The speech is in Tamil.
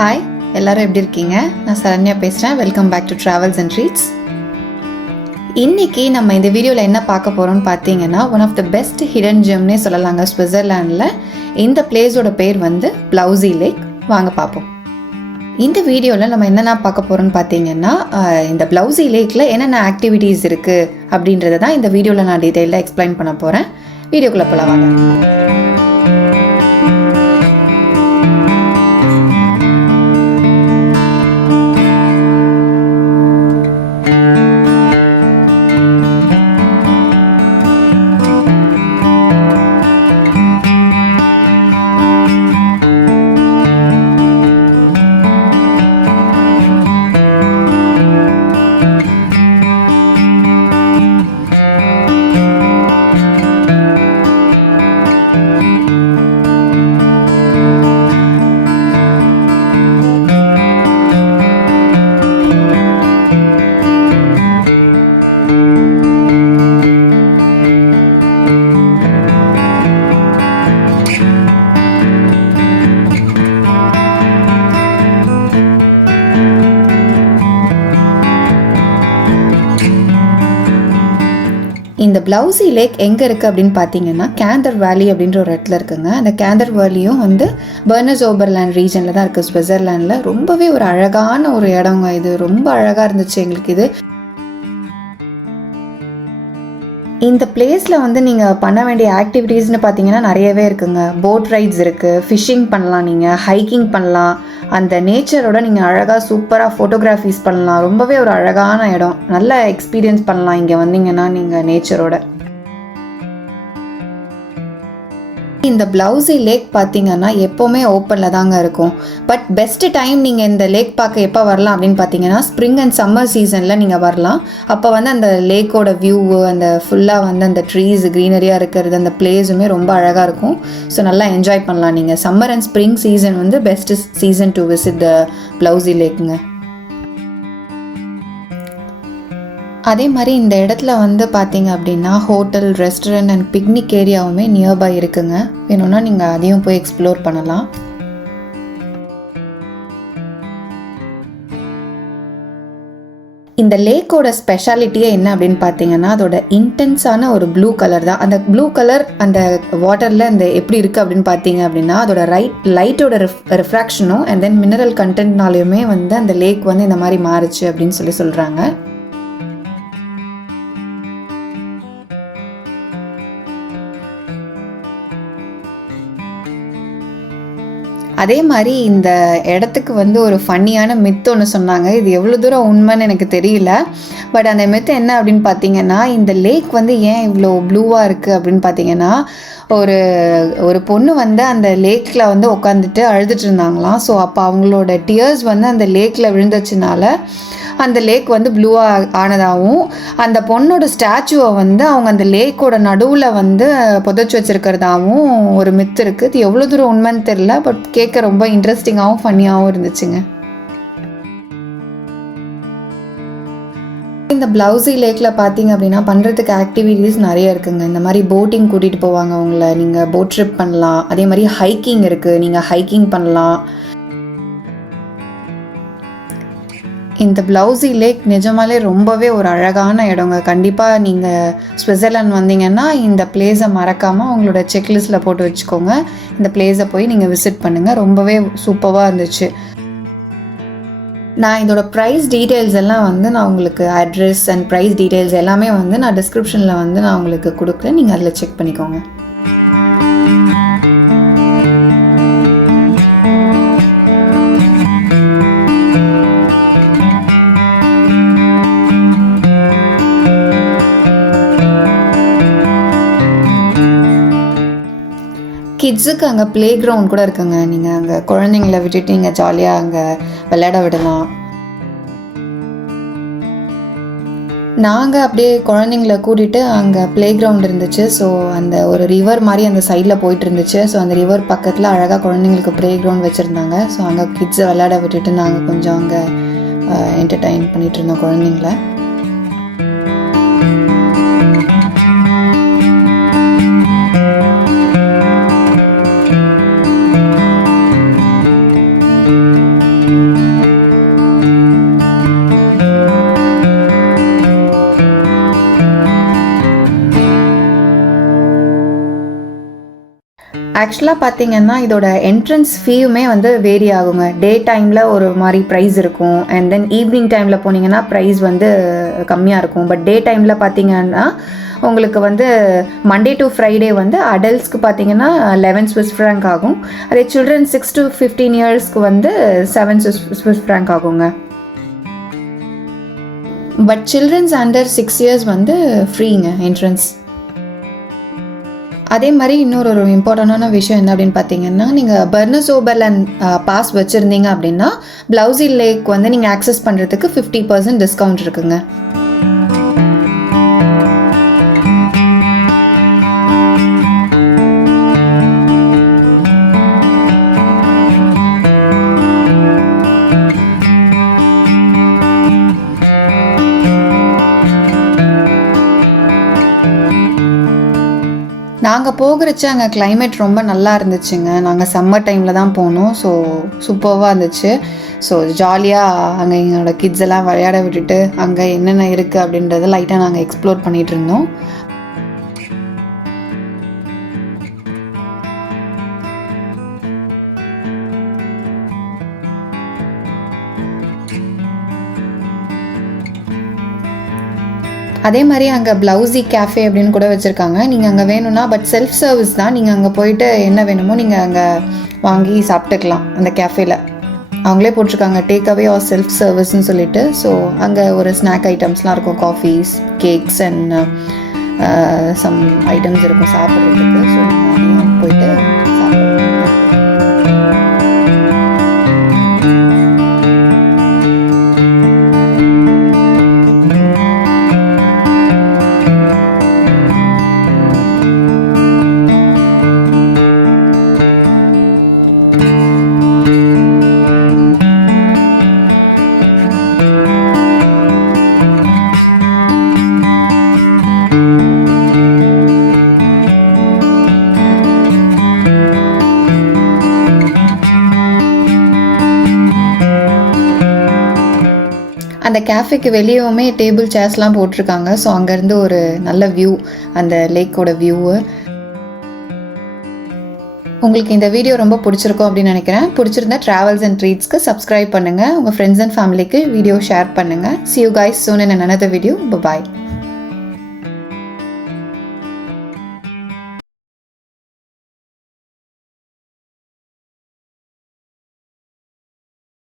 ஹாய், எல்லோரும் எப்படி இருக்கீங்க? நான் சரண்யா பேசுகிறேன். Welcome back to travels and treats. இன்றைக்கி நம்ம இந்த வீடியோவில் என்ன பார்க்க போகிறோம்னு பார்த்தீங்கன்னா, one of the best hidden ஜெம்னே சொல்லலாங்க ஸ்விட்சர்லாண்டில். இந்த பிளேஸோட பேர் வந்து ப்ளவுசி லேக். வாங்க பார்ப்போம். இந்த வீடியோவில் நம்ம என்னென்ன பார்க்க போகிறோம்னு பார்த்தீங்கன்னா, இந்த ப்ளவுசி லேக்கில் என்னென்ன ஆக்டிவிட்டீஸ் இருக்குது அப்படின்றத தான் இந்த வீடியோவில் நான் டீட்டெயிலாக எக்ஸ்பிளைன் பண்ண போகிறேன். வீடியோக்குள்ளே போகலாம் வாங்க. இந்த ப்ளவுசி லேக் எங்கே இருக்குது அப்படின்னு பார்த்தீங்கன்னா, கேந்தர் வேலி அப்படின்ற ஒரு இடத்துல இருக்குங்க. அந்த கேந்தர் வேலியும் வந்து பெர்னஸ் ஓபர்லேண்ட் ரீஜனில் தான் இருக்குது, ஸ்விட்சர்லாண்டில். ரொம்பவே ஒரு அழகான ஒரு இடங்க இது. ரொம்ப அழகாக இருந்துச்சு எங்களுக்கு இது. இந்த பிளேஸில் வந்து நீங்கள் பண்ண வேண்டிய ஆக்டிவிட்டீஸ்னு பார்த்தீங்கன்னா நிறையவே இருக்குங்க. போட் ரைட்ஸ் இருக்குது, ஃபிஷ்ஷிங் பண்ணலாம், நீங்கள் ஹைக்கிங் பண்ணலாம், அந்த நேச்சரோட நீங்கள் அழகாக சூப்பராக ஃபோட்டோகிராஃபிஸ் பண்ணலாம். ரொம்பவே ஒரு அழகான இடம். நல்ல எக்ஸ்பீரியன்ஸ் பண்ணலாம் இங்கே வந்தீங்கன்னா நீங்கள் நேச்சரோட. இந்த ப்ளவுசி லேக் பார்த்தீங்கன்னா எப்போவுமே ஓப்பனில் தாங்க இருக்கும். பட் பெஸ்ட்டு டைம் நீங்கள் இந்த லேக் பார்க்க எப்போ வரலாம் அப்படின்னு பார்த்தீங்கன்னா, ஸ்ப்ரிங் அண்ட் சம்மர் சீசனில் நீங்கள் வரலாம். அப்போ வந்து அந்த லேக்கோட வியூவு, அந்த ஃபுல்லாக வந்து அந்த ட்ரீஸ் க்ரீனரியாக இருக்கிறது, அந்த பிளேஸுமே ரொம்ப அழகாக இருக்கும். ஸோ நல்லா என்ஜாய் பண்ணலாம் நீங்கள். சம்மர் அண்ட் ஸ்ப்ரிங் சீசன் வந்து best season to visit the Blausee லேக்குங்க. அதே மாதிரி இந்த இடத்துல வந்து பார்த்தீங்க அப்படின்னா ஹோட்டல், ரெஸ்டாரண்ட் அண்ட் பிக்னிக் ஏரியாவுமே நியர்பை இருக்குங்க. வேணும்னா நீங்கள் அதையும் போய் எக்ஸ்ப்ளோர் பண்ணலாம். இந்த லேக்கோட ஸ்பெஷாலிட்டியே என்ன அப்படின்னு பார்த்தீங்கன்னா, அதோட இன்டென்ஸான ஒரு ப்ளூ கலர் தான். அந்த ப்ளூ கலர் அந்த வாட்டரில் அந்த எப்படி இருக்குது அப்படின்னு பார்த்தீங்க அப்படின்னா, அதோட லைட்டோட ரிஃப்ராக்ஷனும் அண்ட் தென் மினரல் கண்டென்ட்னாலையுமே வந்து அந்த லேக் வந்து இந்த மாதிரி மாறுச்சு அப்படின்னு சொல்கிறாங்க. அதே மாதிரி இந்த இடத்துக்கு வந்து ஒரு ஃபன்னியான மித்து ஒன்று சொன்னாங்க. இது எவ்வளோ தூரம் உண்மைன்னு எனக்கு தெரியல. பட் அந்த மித்து என்ன அப்படின்னு பார்த்தீங்கன்னா, இந்த லேக் வந்து ஏன் இவ்வளோ ப்ளூவாக இருக்குது அப்படின்னு பார்த்தீங்கன்னா, ஒரு பொண்ணு வந்து அந்த லேக்கில் வந்து உட்காந்துட்டு அழுதுட்டு இருந்தாங்களாம். ஸோ அப்போ அவங்களோட டியர்ஸ் வந்து அந்த லேக்கில் விழுந்துச்சுனால அந்த லேக் வந்து ப்ளூவாக ஆனதாகவும், அந்த பொண்ணோட ஸ்டாச்சுவை வந்து அவங்க அந்த லேக்கோட நடுவில் வந்து புதைச்சி வச்சுருக்கிறதாகவும் ஒரு மித்து இருக்குது. இது எவ்வளோ தூரம் உண்மைன்னு தெரில. பட் கேட்க ரொம்ப இன்ட்ரெஸ்டிங்காகவும் ஃபன்னியாகவும் இருந்துச்சுங்க. இந்த ப்ளவுசி லேக்கில் பார்த்தீங்க அப்படின்னா பண்ணுறதுக்கு ஆக்டிவிட்டீஸ் நிறைய இருக்குங்க. இந்த மாதிரி போட்டிங் கூட்டிகிட்டு போவாங்க உங்களை, நீங்கள் போட் ட்ரிப் பண்ணலாம். அதே மாதிரி ஹைக்கிங் இருக்குது, நீங்கள் ஹைக்கிங் பண்ணலாம். இந்த ப்ளவுசி லேக் நிஜமாலே ரொம்பவே ஒரு அழகான இடங்க. கண்டிப்பாக நீங்கள் ஸ்விட்சர்லாண்ட் வந்தீங்கன்னா இந்த பிளேஸை மறக்காமல் உங்களோட செக்லிஸ்ட்டில் போட்டு வச்சுக்கோங்க. இந்த பிளேஸை போய் நீங்கள் விசிட் பண்ணுங்கள். ரொம்பவே சூப்பராக இருந்துச்சு. நான் இதோட ப்ரைஸ் டீட்டெயில்ஸ் எல்லாம் வந்து நான் உங்களுக்கு அட்ரஸ் அண்ட் ப்ரைஸ் டீட்டெயில்ஸ் எல்லாமே வந்து நான் டிஸ்கிரிப்ஷனில் வந்து நான் உங்களுக்கு கொடுக்குறேன். நீங்கள் அதில் செக் பண்ணிக்கோங்க. கிட்ஸுக்கு அங்கே ப்ளே கிரவுண்ட் கூட இருக்குங்க. நீங்கள் அங்கே குழந்தைங்கள விட்டுட்டு நீங்கள் ஜாலியாக அங்கே விளையாட விடலாம். நாங்கள் அப்படியே குழந்தைங்கள கூட்டிகிட்டு அங்கே ப்ளே கிரவுண்ட் இருந்துச்சு. ஸோ அந்த ஒரு ரிவர் மாதிரி அந்த சைடில் போயிட்டு இருந்துச்சு. ஸோ அந்த ரிவர் பக்கத்தில் அழகாக குழந்தைங்களுக்கு ப்ளே கிரவுண்ட் வச்சுருந்தாங்க. ஸோ அங்கே கிட்ஸை விளையாட விட்டுட்டு நாங்கள் கொஞ்சம் அங்கே என்டர்டெயின் பண்ணிகிட்டு இருந்தோம் குழந்தைங்கள. ஆக்சுவலாக பார்த்தீங்கன்னா இதோட என்ட்ரன்ஸ் ஃபீயுமே வந்து வேரி ஆகுங்க. டே டைமில் ஒரு மாதிரி ப்ரைஸ் இருக்கும், அண்ட் தென் ஈவினிங் டைமில் போனீங்கன்னா ப்ரைஸ் வந்து கம்மியாக இருக்கும். பட் டே டைமில் பார்த்தீங்கன்னா உங்களுக்கு வந்து மண்டே டு ஃப்ரைடே வந்து அடல்ட்ஸ்க்கு பார்த்தீங்கன்னா 11 Swiss franc ஆகும். அதே சில்ட்ரன் 6 to 15 இயர்ஸ்க்கு வந்து 7 Swiss franc ஆகுங்க. பட் சில்ட்ரன்ஸ் அண்டர் 6 இயர்ஸ் வந்து ஃப்ரீங்க என்ட்ரன்ஸ். அதே மாதிரி இன்னொரு இம்பார்ட்டண்டான விஷயம் என்ன அப்படின்னு பார்த்தீங்கன்னா, நீங்கள் பர்னஸ் ஓபர்லேண்ட் பாஸ் வச்சுருந்தீங்க அப்படின்னா ப்ளவுசி லேக் வந்து நீங்கள் ஆக்சஸ் பண்ணுறதுக்கு 50% டிஸ்கவுண்ட் இருக்குங்க. நாங்கள் போகிறச்ச அங்கே கிளைமேட் ரொம்ப நல்லா இருந்துச்சுங்க. நாங்கள் சம்மர் டைமில் தான் போனோம். ஸோ சூப்பராக இருந்துச்சு. ஸோ ஜாலியாக அங்கே எங்களோட கிட்ஸ் எல்லாம் விளையாட விட்டுட்டு அங்கே என்னென்ன இருக்குது அப்படின்றத லைட்டாக நாங்கள் எக்ஸ்ப்ளோர் பண்ணிகிட்டு இருந்தோம். அதே மாதிரி அங்கே ப்ளவுசி கேஃபே அப்படின்னு கூட வச்சுருக்காங்க. நீங்கள் அங்கே வேணும்னா, பட் செல்ஃப் சர்வீஸ் தான். நீங்கள் அங்கே போயிட்டு என்ன வேணுமோ நீங்கள் அங்கே வாங்கி சாப்பிட்டுக்கலாம். அந்த கேஃபேல அவங்களே போட்டிருக்காங்க டேக் அவே ஆர் செல்ஃப் சர்வீஸ்ன்னு சொல்லிட்டு. ஸோ அங்கே ஒரு ஸ்நாக் ஐட்டம்ஸ்லாம் இருக்கும், coffees, cakes and some items இருக்கும் சாப்பிட்றதுக்கு. ஸோ அங்கேயும் போயிட்டு சாப்பிடுவோம். அந்த கேஃபேக்கு வெளியவுமே டேபிள் சேர்ஸ்லாம் போட்டிருக்காங்க. ஸோ அங்கேருந்து ஒரு நல்ல வியூ, அந்த லேக்கோட வியூவு. உங்களுக்கு இந்த வீடியோ ரொம்ப பிடிச்சிருக்கும் அப்படின்னு நினைக்கிறேன். பிடிச்சிருந்தா ட்ராவல்ஸ் அண்ட் ட்ரீட்ஸ்க்கு சப்ஸ்கிரைப் பண்ணுங்கள். உங்கள் ஃப்ரெண்ட்ஸ் அண்ட் ஃபேமிலிக்கு வீடியோ ஷேர் பண்ணுங்கள். See you guys soon in another video. Bye bye.